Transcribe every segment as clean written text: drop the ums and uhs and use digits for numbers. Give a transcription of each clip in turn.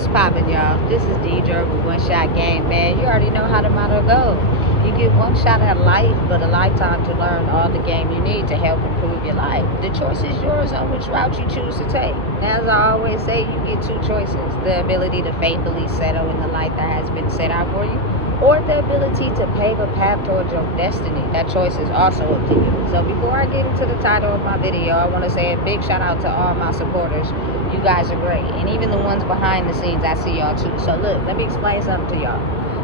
What's poppin', y'all? This is Deidre with One Shot Game, man. You already know how the motto goes. You get one shot at life, but a lifetime to learn all the game you need to help improve your life. The choice is yours on which route you choose to take. As I always say, you get two choices. The ability to faithfully settle in the life that has been set out for you, or the ability to pave a path towards your destiny. That choice is also up to you. So before I get into the title of my video, I want to say a big shout out to all my supporters. You guys are great. And even the ones behind the scenes, I see y'all too. So look, let me explain something to y'all.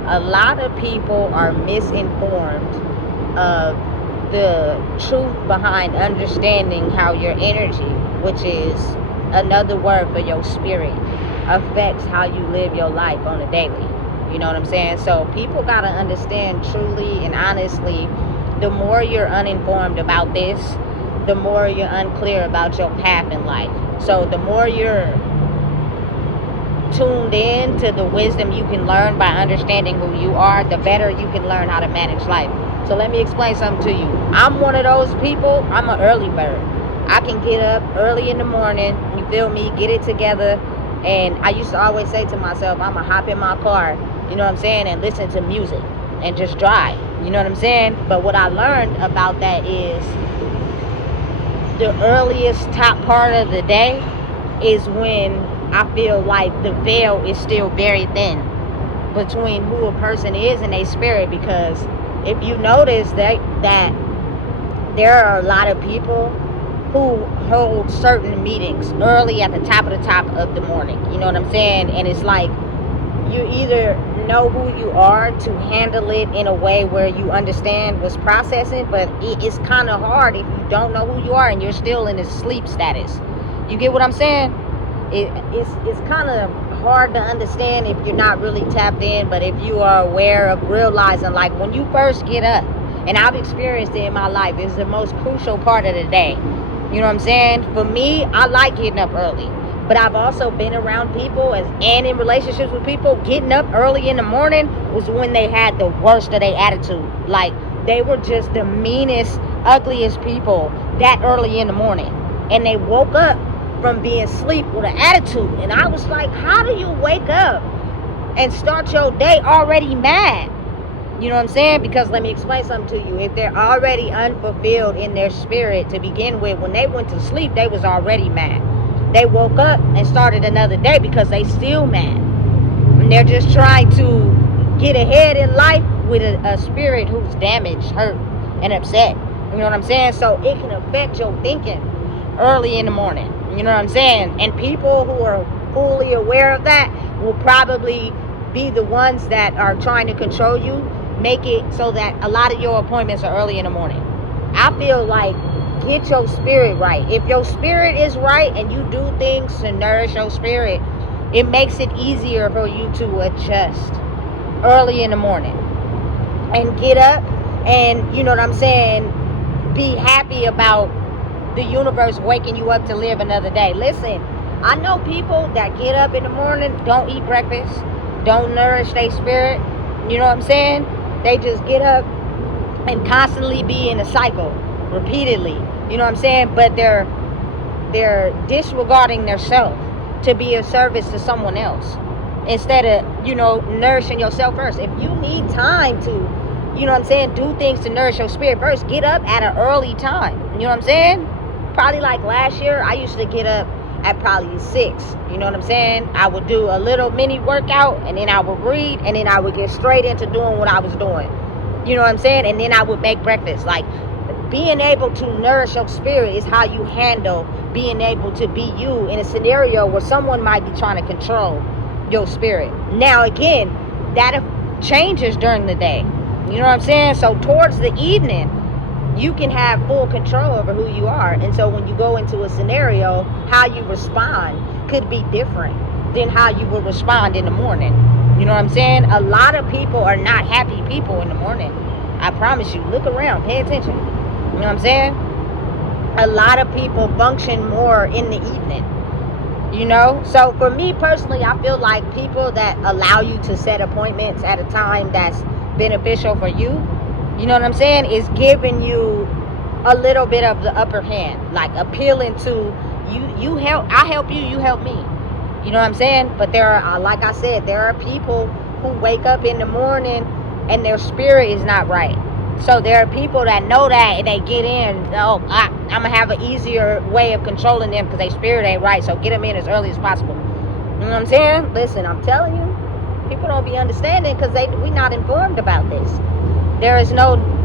A lot of people are misinformed of the truth behind understanding how your energy, which is another word for your spirit, affects how you live your life on a daily. You know what I'm saying? So people got to understand truly and honestly, the more you're uninformed about this, the more you're unclear about your path in life. So the more you're tuned in to the wisdom you can learn by understanding who you are, the better you can learn how to manage life. So let me explain something to you. I'm one of those people. I'm an early bird. I can get up early in the morning, you feel me, get it together. And I used to always say to myself, I'm going to hop in my car, you know what I'm saying, and listen to music and just drive. You know what I'm saying? But what I learned about that is the earliest top part of the day is when I feel like the veil is still very thin between who a person is and their spirit. Because if you notice that there are a lot of people who hold certain meetings early at the top of the morning, you know what I'm saying? And it's like you either know who you are to handle it in a way where you understand what's processing, but it's kind of hard if you don't know who you are and you're still in a sleep status. You get what I'm saying? It's kind of hard to understand if you're not really tapped in, but if you are aware of realizing, like, when you first get up, and I've experienced it in my life, it's the most crucial part of the day. You know what I'm saying? For me, I like getting up early. But I've also been around people and in relationships with people, getting up early in the morning was when they had the worst of their attitude. Like, they were just the meanest, ugliest people that early in the morning. And they woke up from being asleep with an attitude. And I was like, how do you wake up and start your day already mad? You know what I'm saying? Because let me explain something to you. If they're already unfulfilled in their spirit to begin with, when they went to sleep, they was already mad. They woke up and started another day because they still mad. And they're just trying to get ahead in life with a spirit who's damaged, hurt, and upset. You know what I'm saying? So it can affect your thinking early in the morning. You know what I'm saying? And people who are fully aware of that will probably be the ones that are trying to control you, make it so that a lot of your appointments are early in the morning. I feel like, get your spirit right. If your spirit is right and you do things to nourish your spirit, it makes it easier for you to adjust early in the morning and get up and, you know what I'm saying, be happy about the universe waking you up to live another day. Listen, I know people that get up in the morning, don't eat breakfast, don't nourish their spirit. You know what I'm saying? They just get up and constantly be in a cycle repeatedly. You know what I'm saying? But they're disregarding their self to be of service to someone else instead of, nourishing yourself first. If you need time to, you know what I'm saying, do things to nourish your spirit first, get up at an early time. You know what I'm saying? Probably like last year, I used to get up at probably 6. You know what I'm saying? I would do a little mini workout, and then I would read, and then I would get straight into doing what I was doing. You know what I'm saying? And then I would make breakfast. Like, being able to nourish your spirit is how you handle being able to be you in a scenario where someone might be trying to control your spirit. Now, again, that changes during the day. You know what I'm saying? So towards the evening, you can have full control over who you are. And so when you go into a scenario, how you respond could be different than how you would respond in the morning. You know what I'm saying? A lot of people are not happy people in the morning. I promise you. Look around. Pay attention. You know what I'm saying? A lot of people function more in the evening. You know? So for me personally, I feel like people that allow you to set appointments at a time that's beneficial for you, you know what I'm saying, is giving you a little bit of the upper hand. Like appealing to you, I help you, you help me. You know what I'm saying? But there are, like I said, there are people who wake up in the morning and their spirit is not right. So there are people that know that and they get in. Oh, I'm going to have an easier way of controlling them because their spirit ain't right. So get them in as early as possible. You know what I'm saying? Listen, I'm telling you, people don't be understanding because we not informed about this.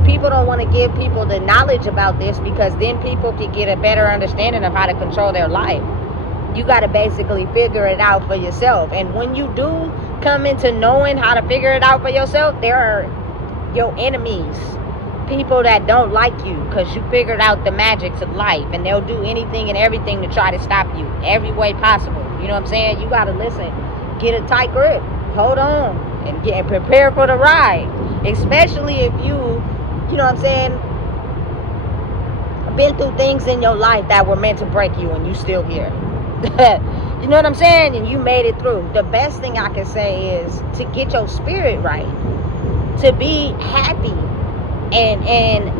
People don't want to give people the knowledge about this because then people can get a better understanding of how to control their life. You got to basically figure it out for yourself. And when you do come into knowing how to figure it out for yourself, there are your enemies. People that don't like you because you figured out the magics of life, and they'll do anything and everything to try to stop you every way possible. You know what I'm saying? You got to listen. Get a tight grip. Hold on. And get prepared for the ride. Especially if you know what I'm saying, been through things in your life that were meant to break you and you still here. You know what I'm saying? And you made it through. The best thing I can say is to get your spirit right. To be happy and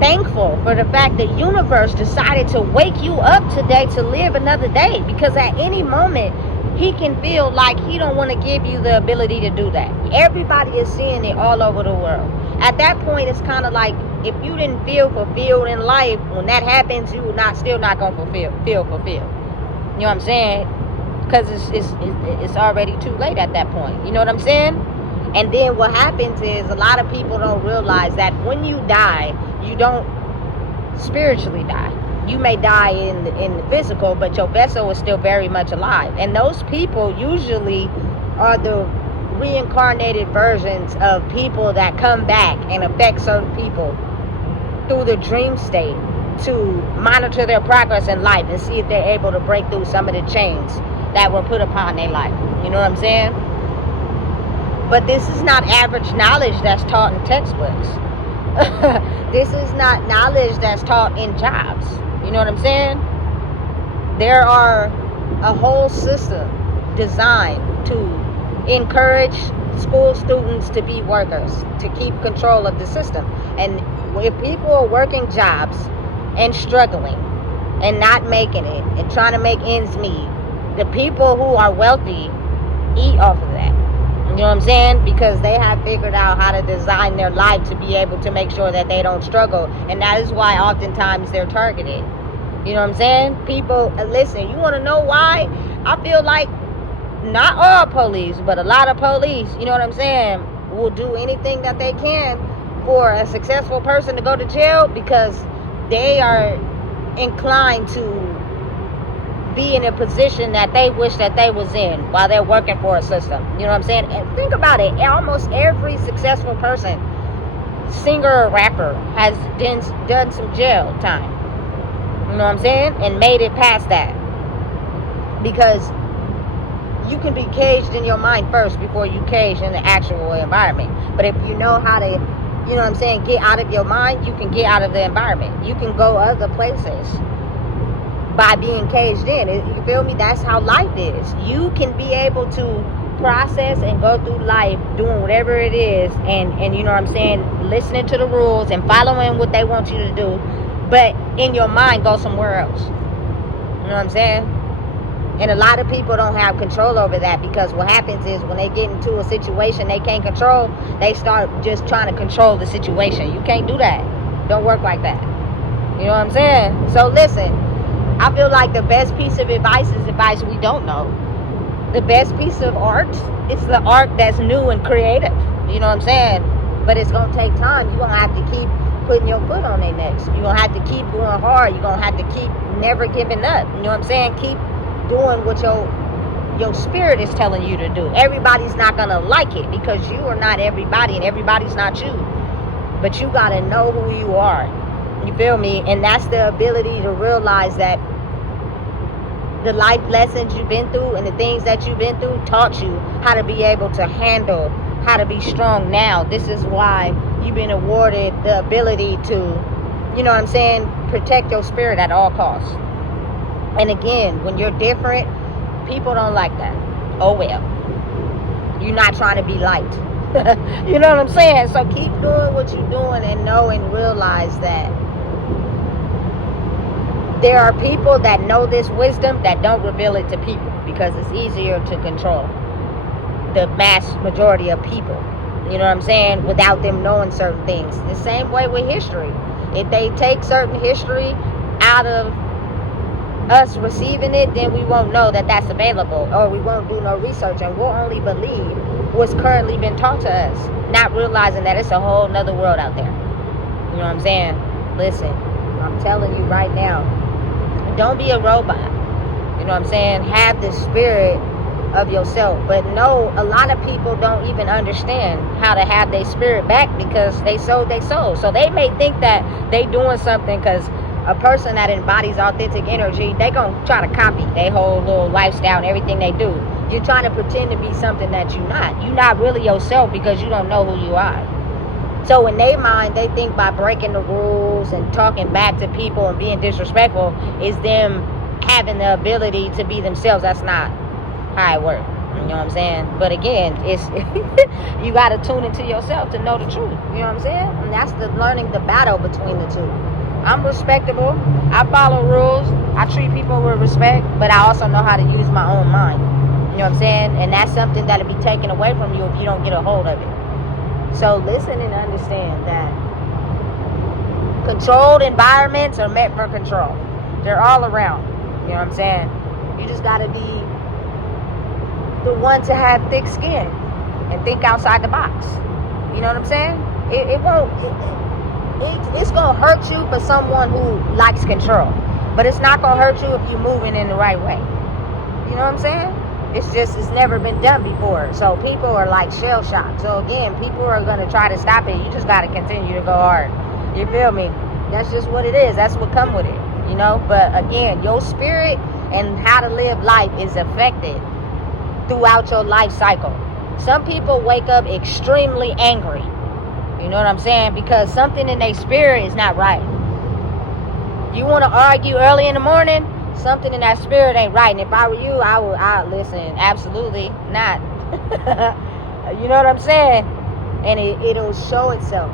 thankful for the fact that universe decided to wake you up today to live another day, because at any moment he can feel like he don't want to give you the ability to do that. Everybody is seeing it all over the world. At that point, it's kind of like if you didn't feel fulfilled in life, when that happens, you still not gonna feel fulfilled. You know what I'm saying? Because it's already too late at that point. You know what I'm saying? And then what happens is a lot of people don't realize that when you die, you don't spiritually die. You may die in the physical, but your vessel is still very much alive. And those people usually are the reincarnated versions of people that come back and affect certain people through the dream state to monitor their progress in life and see if they're able to break through some of the chains that were put upon their life. You know what I'm saying? But this is not average knowledge that's taught in textbooks. This is not knowledge that's taught in jobs. You know what I'm saying? There are a whole system designed to encourage school students to be workers, to keep control of the system. And if people are working jobs and struggling and not making it and trying to make ends meet, the people who are wealthy eat off of that. You know what I'm saying? Because they have figured out how to design their life to be able to make sure that they don't struggle. And that is why oftentimes they're targeted. You know what I'm saying? People, listen, you want to know why? I feel like not all police, but a lot of police, you know what I'm saying, will do anything that they can for a successful person to go to jail, because they are inclined to be in a position that they wish that they was in while they're working for a system. You know what I'm saying? And think about it. Almost every successful person, singer or rapper, has done some jail time. You know what I'm saying? And made it past that. Because you can be caged in your mind first before you cage in the actual environment. But if you know how to, you know what I'm saying, get out of your mind, you can get out of the environment. You can go other places by being caged in. You feel me? That's how life is. You can be able to process and go through life doing whatever it is, and you know what I'm saying, listening to the rules and following what they want you to do, but in your mind go somewhere else. You know what I'm saying? And a lot of people don't have control over that, because what happens is when they get into a situation they can't control, they start just trying to control the situation. You can't do that. Don't work like that. You know what I'm saying? So listen, I feel like the best piece of advice is advice we don't know. The best piece of art is the art that's new and creative. You know what I'm saying? But it's going to take time. You're going to have to keep putting your foot on their necks. You're going to have to keep going hard. You're going to have to keep never giving up. You know what I'm saying? Keep doing what your spirit is telling you to do. Everybody's not going to like it, because you are not everybody and everybody's not you. But you got to know who you are. You feel me? And that's the ability to realize that the life lessons you've been through and the things that you've been through taught you how to be able to handle, how to be strong now. This is why you've been awarded the ability to, you know what I'm saying, protect your spirit at all costs. And again, when you're different, people don't like that. Oh well. You're not trying to be liked. You know what I'm saying? So keep doing what you're doing and know and realize that there are people that know this wisdom that don't reveal it to people. because it's easier to control the mass majority of people. You know what I'm saying? Without them knowing certain things. The same way with history. If they take certain history out of us receiving it, then we won't know that that's available, or we won't do no research, and we'll only believe what's currently been taught to us, not realizing that it's a whole nother world out there. You know what I'm saying? Listen, I'm telling you right now, don't be a robot. You know what I'm saying? Have the spirit of yourself. But no, a lot of people don't even understand how to have their spirit back because they sold their soul. So they may think that they doing something, because a person that embodies authentic energy, they gonna try to copy their whole little lifestyle and everything they do. You're trying to pretend to be something that you're not. You're not really yourself because you don't know who you are. So in their mind, they think by breaking the rules and talking back to people and being disrespectful is them having the ability to be themselves. That's not how it works. You know what I'm saying? But again, it's you got to tune into yourself to know the truth. You know what I'm saying? And that's the learning the battle between the two. I'm respectable. I follow rules. I treat people with respect, but I also know how to use my own mind. You know what I'm saying? And that's something that'll be taken away from you if you don't get a hold of it. So listen and understand that controlled environments are meant for control. They're all around. You know what I'm saying? You just got to be the one to have thick skin and think outside the box. You know what I'm saying? It's going to hurt you for someone who likes control. But it's not going to hurt you if you're moving in the right way. You know what I'm saying? It's never been done before. So people are like shell shocked. So again, people are going to try to stop it. You just got to continue to go hard. You feel me? That's just what it is. That's what comes with it. You know? But again, your spirit and how to live life is affected throughout your life cycle. Some people wake up extremely angry. You know what I'm saying? Because something in their spirit is not right. You want to argue early in the morning? Something in that spirit ain't right. And if I were you, I would listen. Absolutely not. You know what I'm saying? And it'll show itself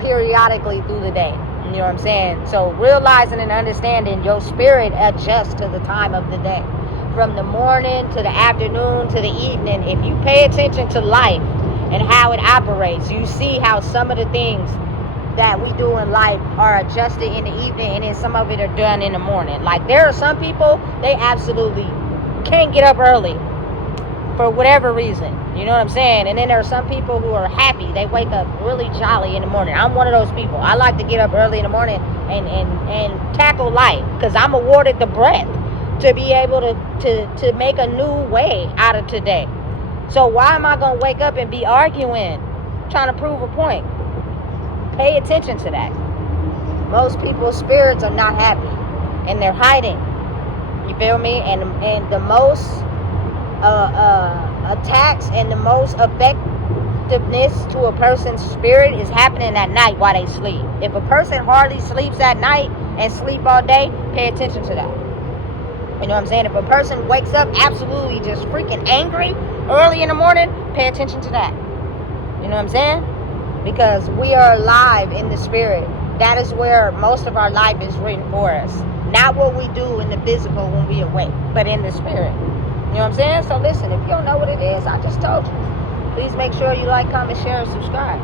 periodically through the day. You know what I'm saying? So realizing and understanding your spirit adjusts to the time of the day. From the morning to the afternoon to the evening, if you pay attention to life and how it operates, you see how some of the things that we do in life are adjusted in the evening, and then some of it are done in the morning. Like there are some people, they absolutely can't get up early for whatever reason. You know what I'm saying? And then there are some people who are happy. They wake up really jolly in the morning. I'm one of those people. I like to get up early in the morning and tackle life, because I'm awarded the breath to be able to make a new way out of today. So why am I going to wake up and be arguing, trying to prove a point? Pay attention to that. Most people's spirits are not happy, and they're hiding. You feel me? And the most attacks and the most effectiveness to a person's spirit is happening at night while they sleep. If a person hardly sleeps at night and sleep all day, pay attention to that. You know what I'm saying? If a person wakes up absolutely just freaking angry early in the morning, pay attention to that. You know what I'm saying? Because we are alive in the spirit. That is where most of our life is written for us. Not what we do in the physical when we awake, but in the spirit. You know what I'm saying? So listen, if you don't know what it is, I just told you. Please make sure you like, comment, share, and subscribe.